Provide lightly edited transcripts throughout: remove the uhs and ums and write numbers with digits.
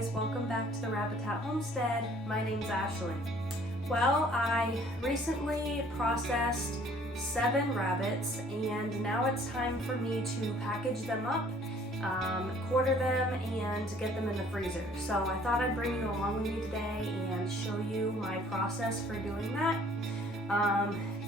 guys, welcome back to the Rabbitat Homestead. My name's Ashley. Well, I recently processed 7 rabbits and now it's time for me to package them up, quarter them, and get them in the freezer. So I thought I'd bring you along with me today and show you my process for doing that.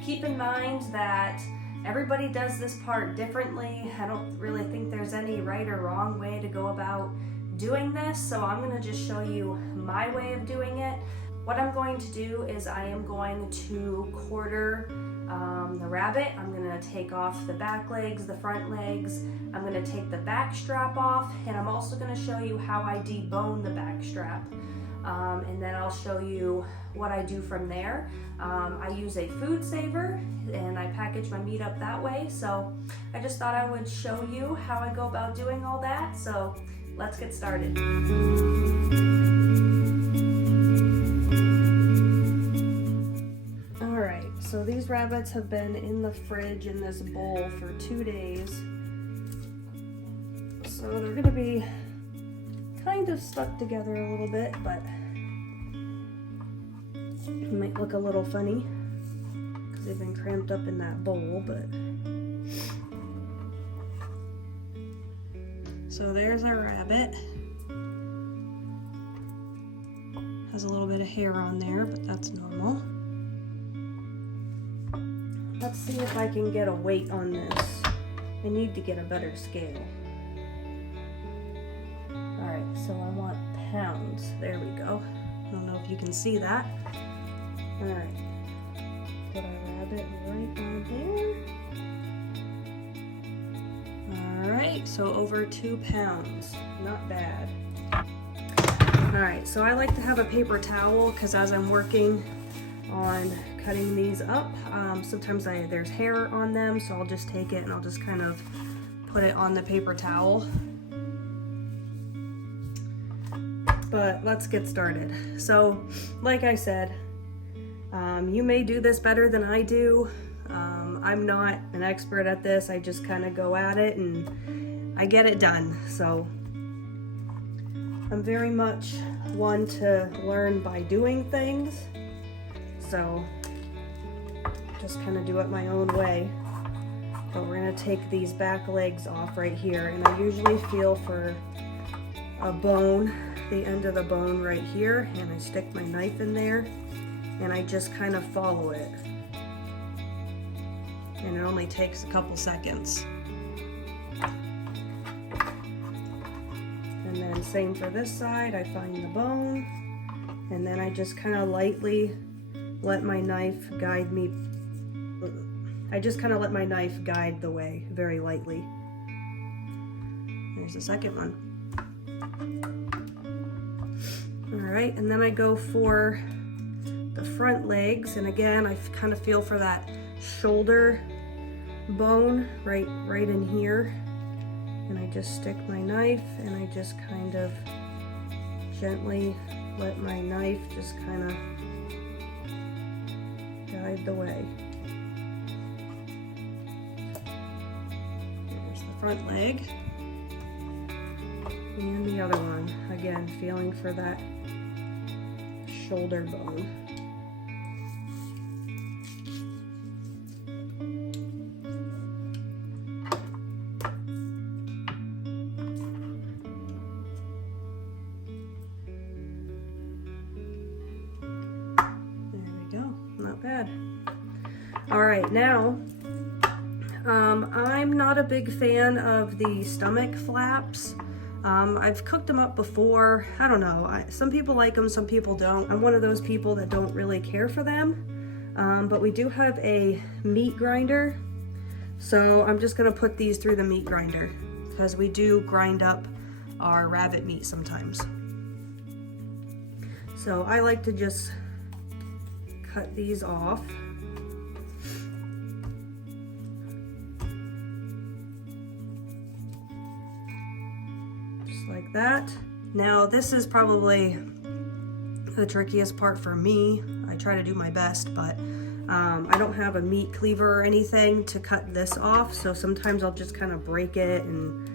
Keep in mind that everybody does this part differently. I don't really think there's any right or wrong way to go about doing this, so I'm going to just show you my way of doing it. What I'm going to do is I am going to quarter the rabbit. I'm going to take off the back legs, the front legs. I'm going to take the back strap off, and I'm also going to show you how I debone the back strap. And then I'll show you what I do from there. I use a food saver and I package my meat up that way. So I just thought I would show you how I go about doing all that. So let's get started. All right, so these rabbits have been in the fridge in this bowl for 2 days. So they're gonna be kind of stuck together a little bit, but it might look a little funny because they've been cramped up in that bowl, but so there's our rabbit. Has a little bit of hair on there, but that's normal. Let's see if I can get a weight on this. I need to get a better scale. Alright, so I want pounds. There we go. I don't know if you can see that. Alright. Put our rabbit right on there. Alright, so over 2 pounds. Not bad. Alright, so I like to have a paper towel because as I'm working on cutting these up, sometimes there's hair on them, so I'll just take it and I'll just kind of put it on the paper towel. But let's get started. So, like I said, you may do this better than I do. I'm not an expert at this. I just kind of go at it and I get it done. So, I'm very much one to learn by doing things. So, just kind of do it my own way. But we're gonna take these back legs off right here, and I usually feel for a bone, the end of the bone right here, and I stick my knife in there and I just kind of follow it, and it only takes a couple seconds. And then same for this side, I find the bone and then I just kind of lightly let my knife guide me. I just kind of let my knife guide the way, very lightly. There's the second one. Alright, and then I go for the front legs, and again I kind of feel for that shoulder bone right in here, and I just stick my knife and I just kind of gently let my knife just kind of guide the way. There's the front leg and the other one, again feeling for that shoulder bone. There we go, not bad. All right, now I'm not a big fan of the stomach flaps. I've cooked them up before. I don't know. Some people like them, some people don't. I'm one of those people that don't really care for them. But we do have a meat grinder. So I'm just going to put these through the meat grinder because we do grind up our rabbit meat sometimes. So I like to just cut these off. Like that. Now this is probably the trickiest part for me. I try to do my best, but I don't have a meat cleaver or anything to cut this off, so sometimes I'll just kind of break it and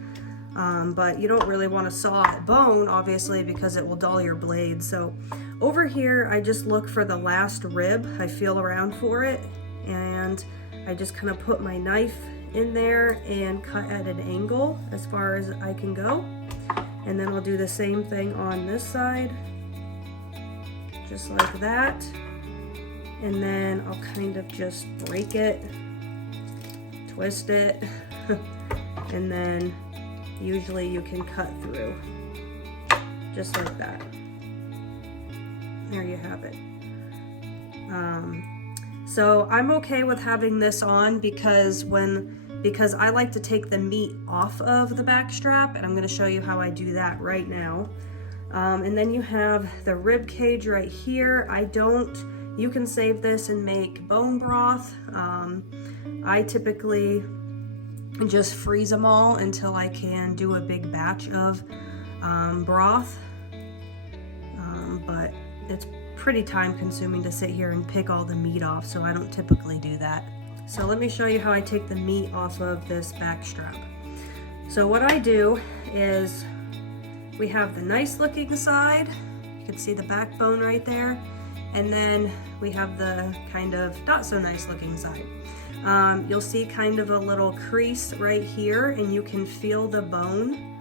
but you don't really want to saw at bone, obviously, because it will dull your blade. So over here, I just look for the last rib. I feel around for it, and I just kind of put my knife in there and cut at an angle as far as I can go. And then I'll do the same thing on this side, just like that. And then I'll kind of just break it, twist it, and then usually you can cut through, just like that. There you have it. So I'm okay with having this on because I like to take the meat off of the back strap, and I'm going to show you how I do that right now. And then you have the rib cage right here. You can save this and make bone broth. I typically just freeze them all until I can do a big batch of broth, but it's pretty time consuming to sit here and pick all the meat off, so I don't typically do that. So let me show you how I take the meat off of this back strap. So what I do is, we have the nice looking side, you can see the backbone right there, and then we have the kind of not so nice looking side. You'll see kind of a little crease right here, and you can feel the bone.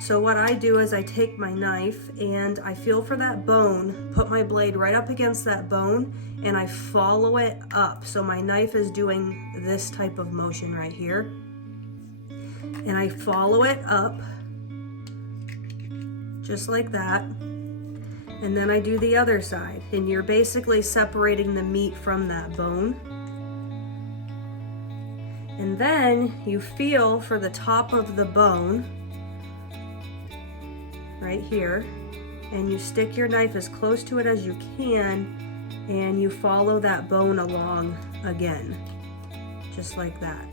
So what I do is I take my knife and I feel for that bone, put my blade right up against that bone, and I follow it up. So my knife is doing this type of motion right here. And I follow it up, just like that. And then I do the other side. And you're basically separating the meat from that bone. And then you feel for the top of the bone, right here, and you stick your knife as close to it as you can, and you follow that bone along again, just like that.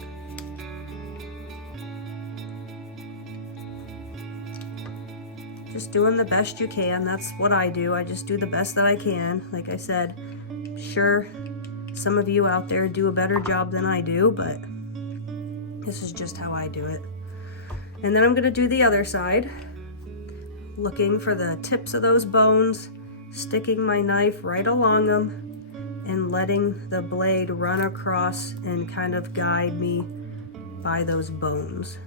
Just doing the best you can. That's what I do. I just do the best that I can. Like I said, sure, some of you out there do a better job than I do, but this is just how I do it. And then I'm gonna do the other side, looking for the tips of those bones, sticking my knife right along them, and letting the blade run across and kind of guide me by those bones.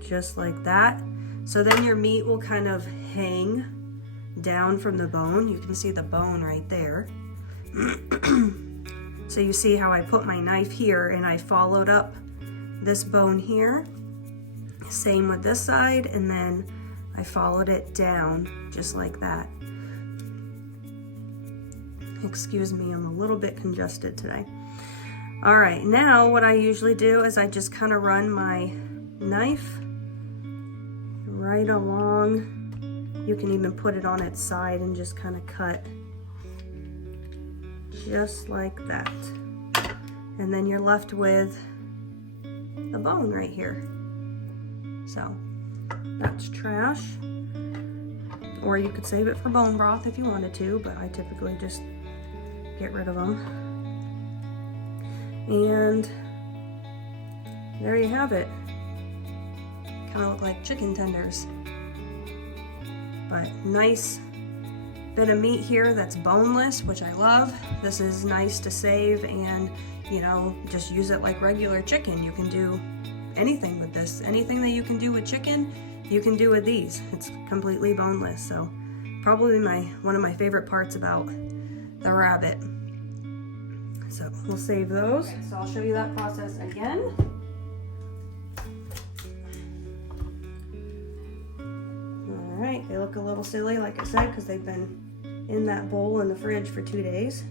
Just like that. So then your meat will kind of hang down from the bone. You can see the bone right there. So you see how I put my knife here and I followed up this bone here. Same with this side, and then I followed it down just like that. Excuse me, I'm a little bit congested today. All right, now what I usually do is I just kind of run my knife right along. You can even put it on its side and just kind of cut just like that. And then you're left with the bone right here. So that's trash. Or you could save it for bone broth if you wanted to, but I typically just get rid of them. And there you have it. Kind of look like chicken tenders. But nice bit of meat here that's boneless, which I love. This is nice to save and, you know, just use it like regular chicken. You can do anything with this. Anything that you can do with chicken, you can do with these. It's completely boneless. So probably one of my favorite parts about the rabbit. So we'll save those. Okay, so I'll show you that process again. All right, they look a little silly, like I said, because they've been in that bowl in the fridge for 2 days.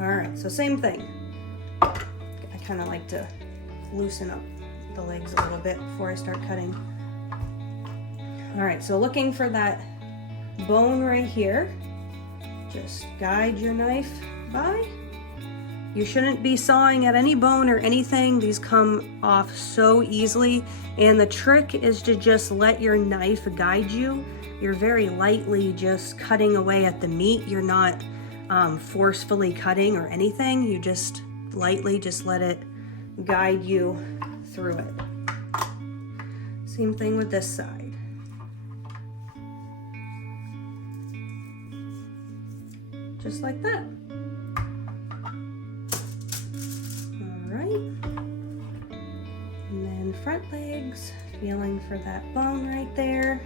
All right, so same thing. I kind of like to loosen up the legs a little bit before I start cutting. All right, so looking for that bone right here, just guide your knife by. You shouldn't be sawing at any bone or anything. These come off so easily, and the trick is to just let your knife guide you. You're very lightly just cutting away at the meat. You're not forcefully cutting or anything. You just lightly just let it guide you through it. Same thing with this side. Just like that. All right. And then front legs, feeling for that bone right there.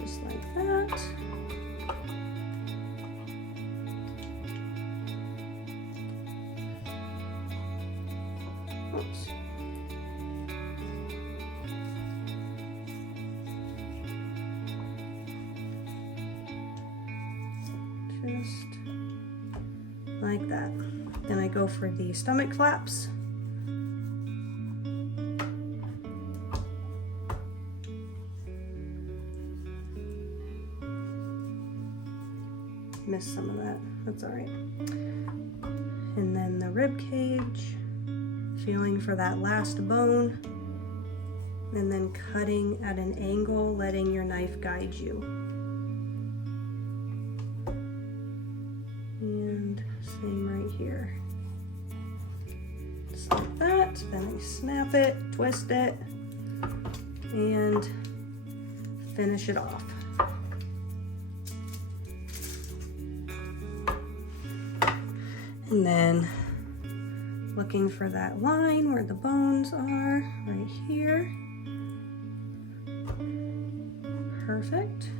Just like that. Oops. Just like that. Then I go for the stomach flaps. Missed some of that, that's all right. And then the rib cage, feeling for that last bone, and then cutting at an angle, letting your knife guide you. And same right here. Just like that, then I snap it, twist it, and finish it off. And then looking for that line where the bones are, right here. Perfect.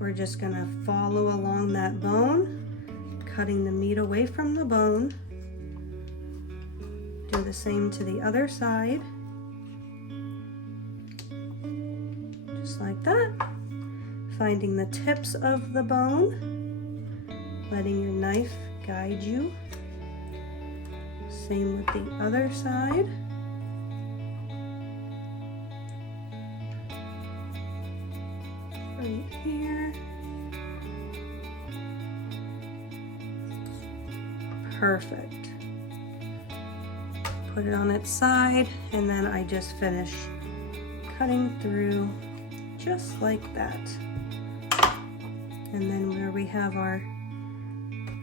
We're just gonna follow along that bone, cutting the meat away from the bone. Do the same to the other side. Just like that. Finding the tips of the bone, letting your knife guide you. Same with the other side. Right here. Perfect. Put it on its side, and then I just finish cutting through just like that. And then where we have our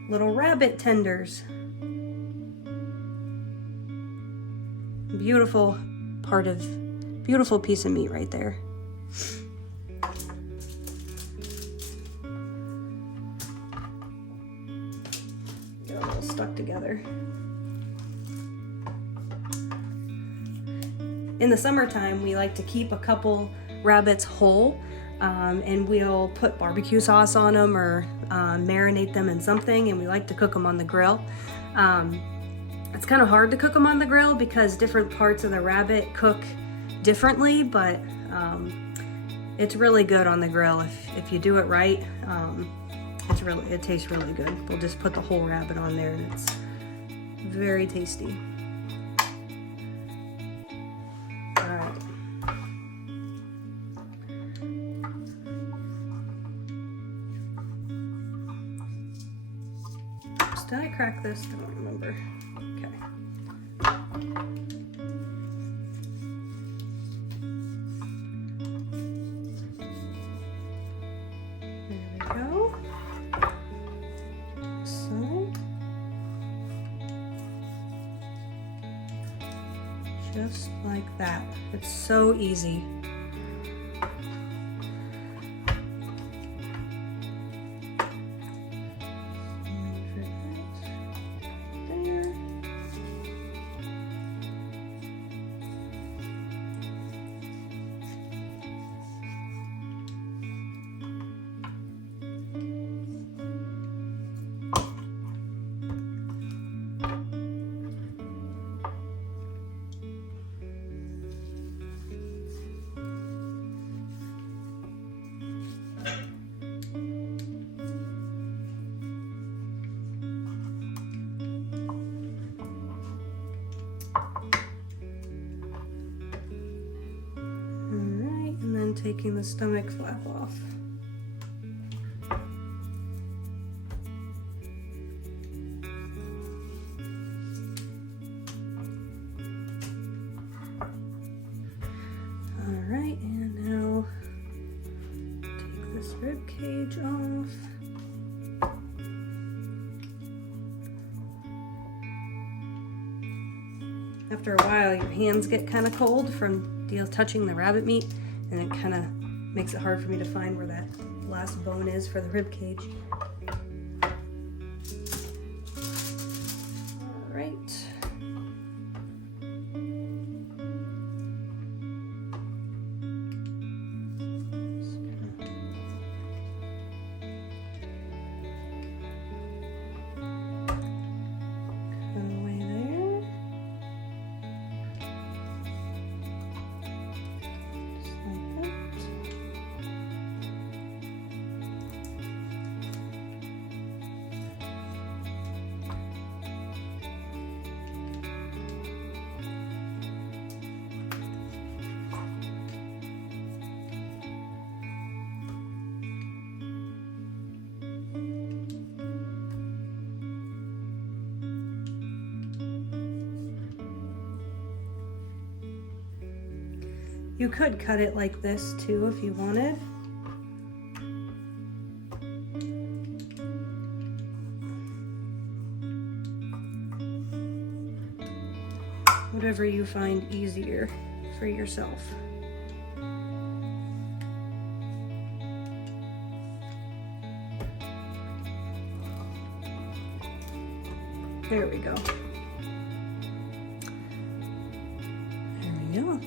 little rabbit tenders. Beautiful beautiful piece of meat right there. Get it all stuck together. In the summertime, we like to keep a couple rabbits whole, and we'll put barbecue sauce on them or marinate them in something, and we like to cook them on the grill. It's kind of hard to cook them on the grill because different parts of the rabbit cook differently, but it's really good on the grill if you do it right. It tastes really good. We'll just put the whole rabbit on there, and it's very tasty. All right. Did I crack this? I don't remember. Okay. There we go. So, just like that. It's so easy. Taking the stomach flap off. All right, and now take this rib cage off. After a while, your hands get kind of cold from touching the rabbit meat, and it kind of makes it hard for me to find where that last bone is for the rib cage. All right. You could cut it like this too if you wanted. Whatever you find easier for yourself. There we go. There we go.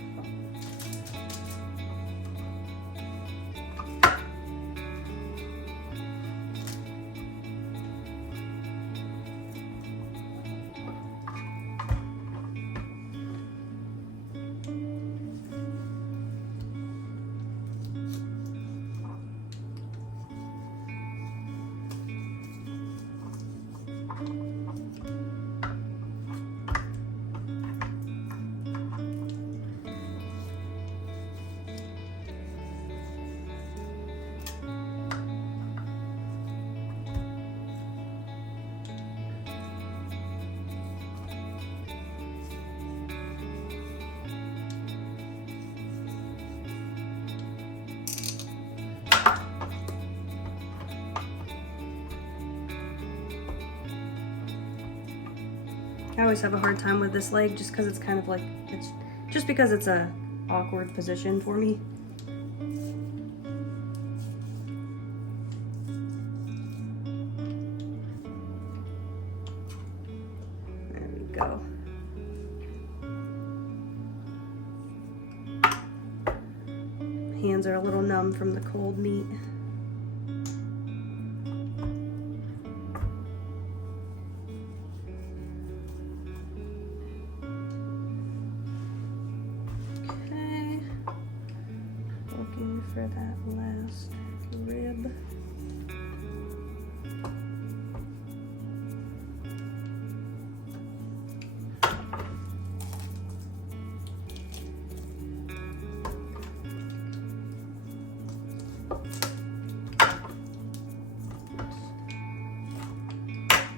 I always have a hard time with this leg just because it's kind of like, it's just because it's a awkward position for me. There we go. Hands are a little numb from the cold meat. For that last rib.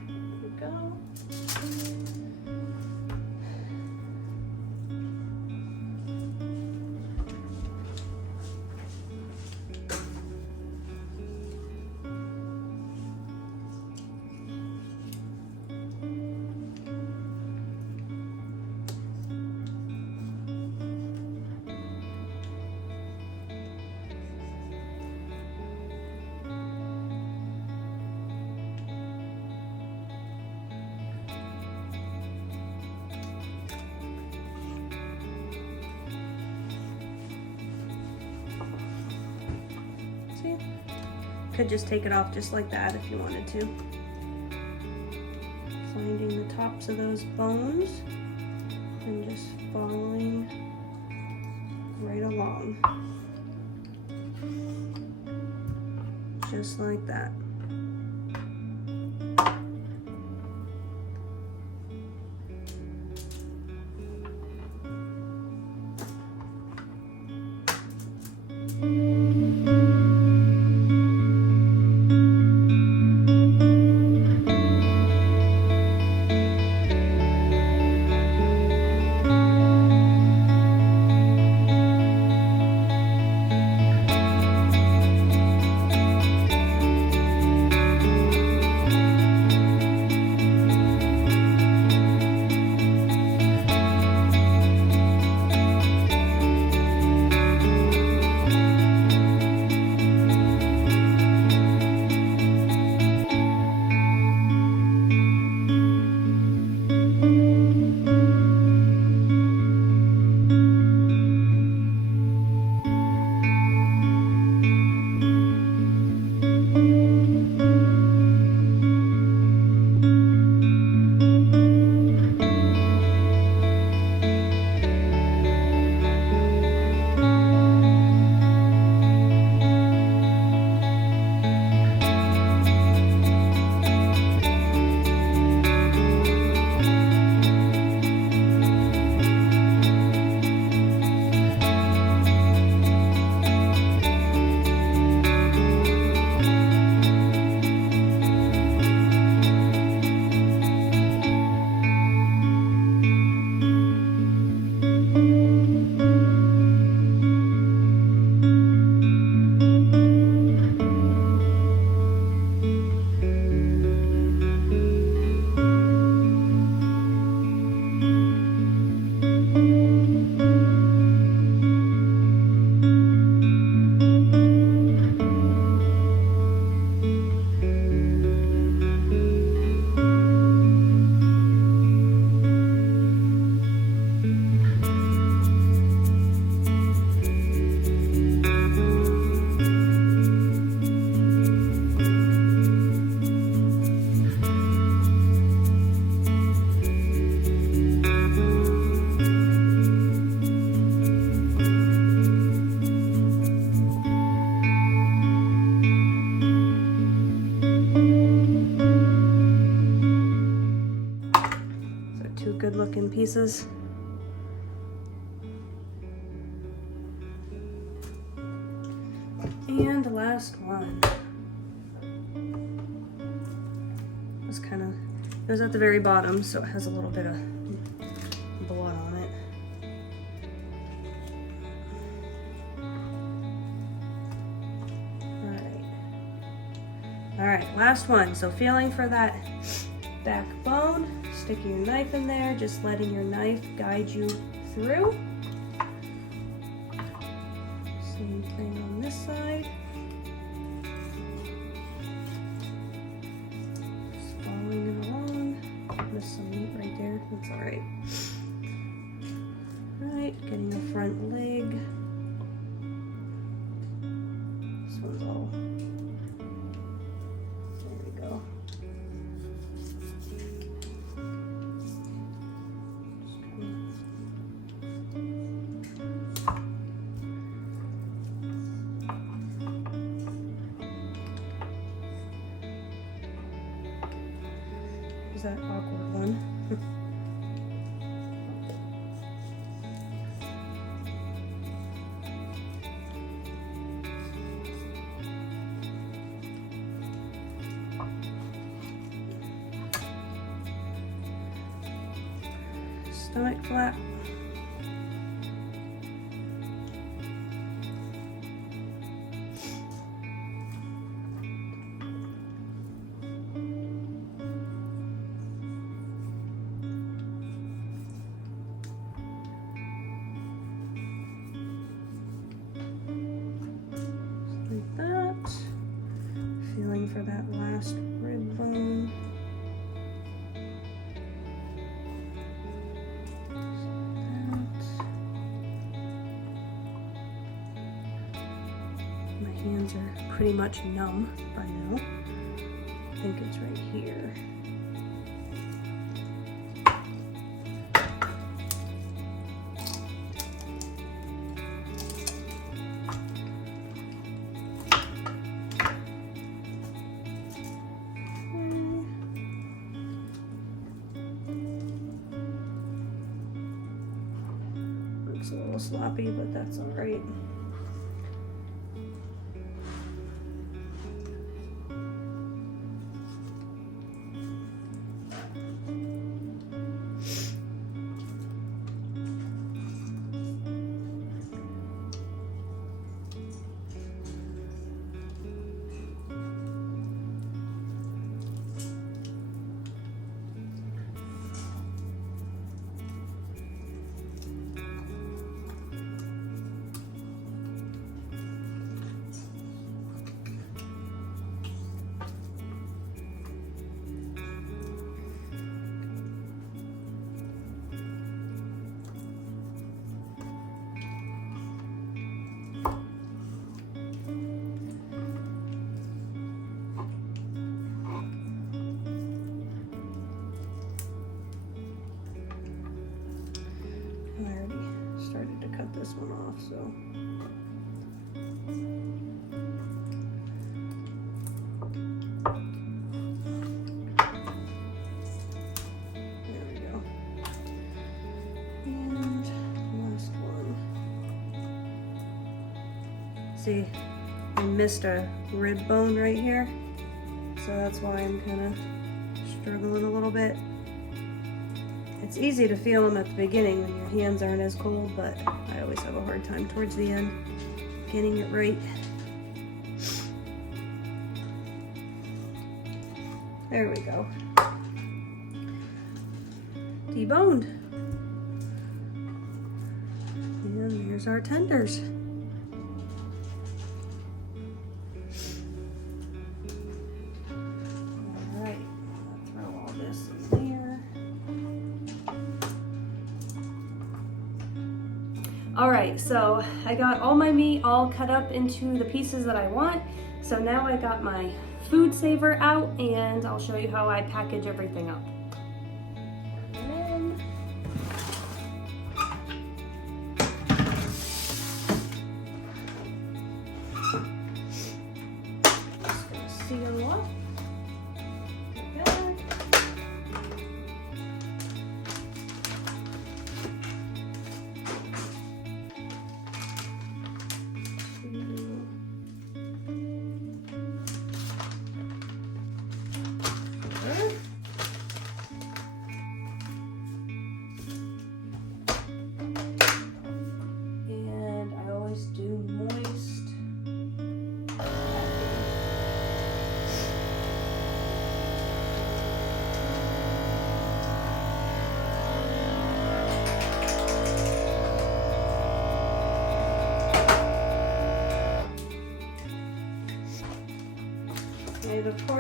There we go. Could just take it off just like that if you wanted to. Finding the tops of those bones and just following right along. Just like that. good looking pieces. And the last one. It's kind of, it was at the very bottom, so it has a little bit of blood on it. All right, last one. So feeling for that backbone, sticking your knife in there, just letting your knife guide you through. Same thing on this side. Just following it along. Missed some meat right there. That's all right. All right, getting the front leg. This one's all. That awkward one. Stomach flap. Feeling for that last rib bone. My hands are pretty much numb by now. I think it's right here. Looks a little sloppy, but that's all right. This one off, so there we go. And last one. See, I missed a rib bone right here, so that's why I'm kind of struggling a little bit. It's easy to feel them at the beginning when your hands aren't as cold, but I always have a hard time towards the end getting it right. There we go. Deboned. And there's our tenders. All right, I'll throw all this in there. All right, so I got all my meat all cut up into the pieces that I want. So now I got my food saver out and I'll show you how I package everything up. Just gonna seal up.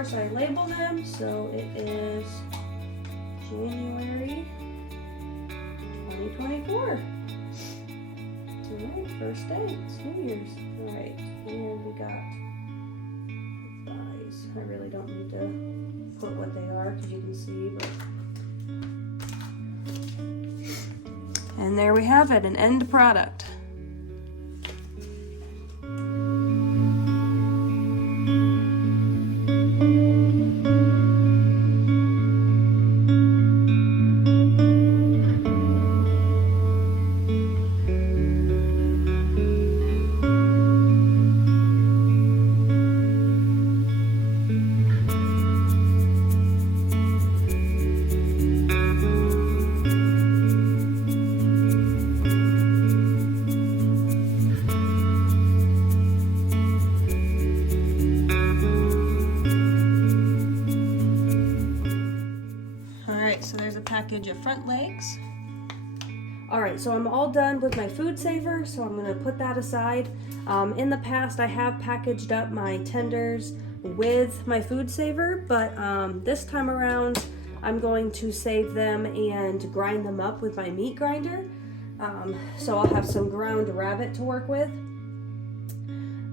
course I labeled them, so it is January 2024. Alright, first day, it's New Year's. Alright, and we got thighs. I really don't need to put what they are because you can see, but. And there we have it, an end product. So there's a package of front legs. Alright, so I'm all done with my food saver, so I'm going to put that aside. In the past, I have packaged up my tenders with my food saver, but this time around, I'm going to save them and grind them up with my meat grinder. So I'll have some ground rabbit to work with.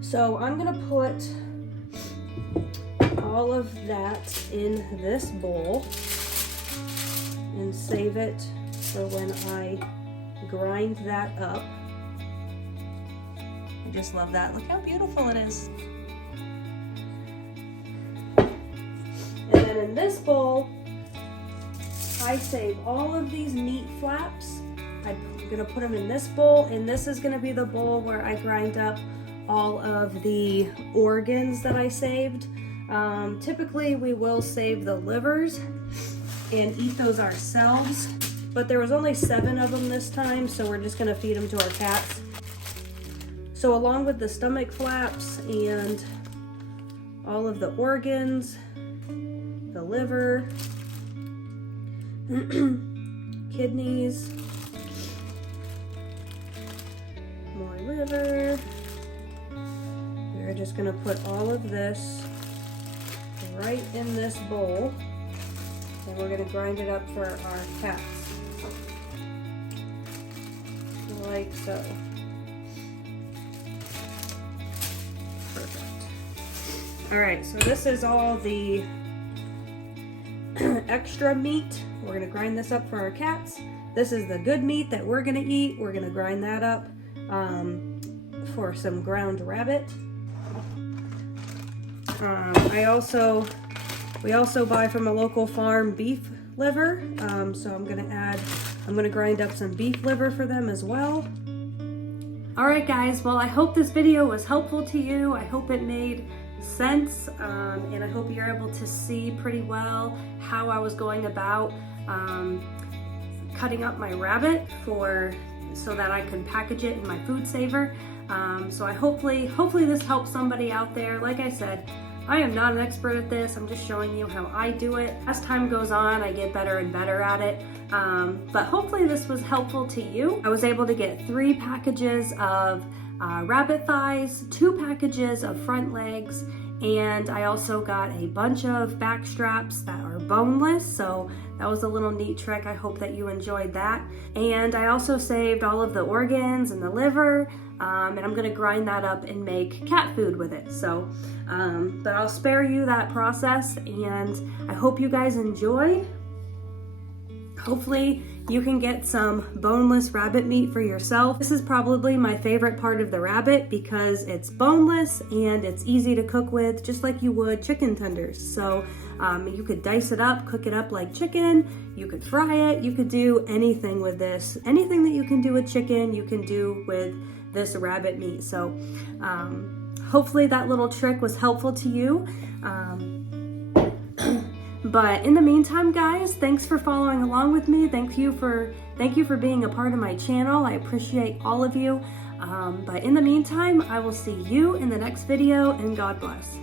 So I'm going to put all of that in this bowl and save it for when I grind that up. I just love that. Look how beautiful it is. And then in this bowl, I save all of these meat flaps. I'm gonna put them in this bowl, and this is gonna be the bowl where I grind up all of the organs that I saved. Typically we will save the livers and eat those ourselves, but there was only 7 of them this time, so we're just gonna feed them to our cats. So along with the stomach flaps and all of the organs, the liver, kidneys, more liver, we're just gonna put all of this right in this bowl. And we're going to grind it up for our cats, like so. Perfect. Alright, so this is all the extra meat. We're going to grind this up for our cats. This is the good meat that we're going to eat. We're going to grind that up for some ground rabbit. We also buy from a local farm beef liver, so I'm gonna grind up some beef liver for them as well. Alright guys, well I hope this video was helpful to you. I hope it made sense, and I hope you're able to see pretty well how I was going about cutting up my rabbit so that I can package it in my food saver. So hopefully this helps somebody out there. Like I said, I am not an expert at this. I'm just showing you how I do it. As time goes on, I get better and better at it. But hopefully this was helpful to you. I was able to get 3 packages of rabbit thighs, 2 packages of front legs, and I also got a bunch of back straps that are boneless, so that was a little neat trick. I hope that you enjoyed that. And I also saved all of the organs and the liver, and I'm gonna grind that up and make cat food with it. So, but I'll spare you that process, and I hope you guys enjoy. Hopefully you can get some boneless rabbit meat for yourself. This is probably my favorite part of the rabbit because it's boneless and it's easy to cook with, just like you would chicken tenders. So you could dice it up, cook it up like chicken, you could fry it, you could do anything with this. Anything that you can do with chicken, you can do with this rabbit meat. So hopefully that little trick was helpful to you. But in the meantime, guys, thanks for following along with me. Thank you for being a part of my channel. I appreciate all of you. But in the meantime, I will see you in the next video, and God bless.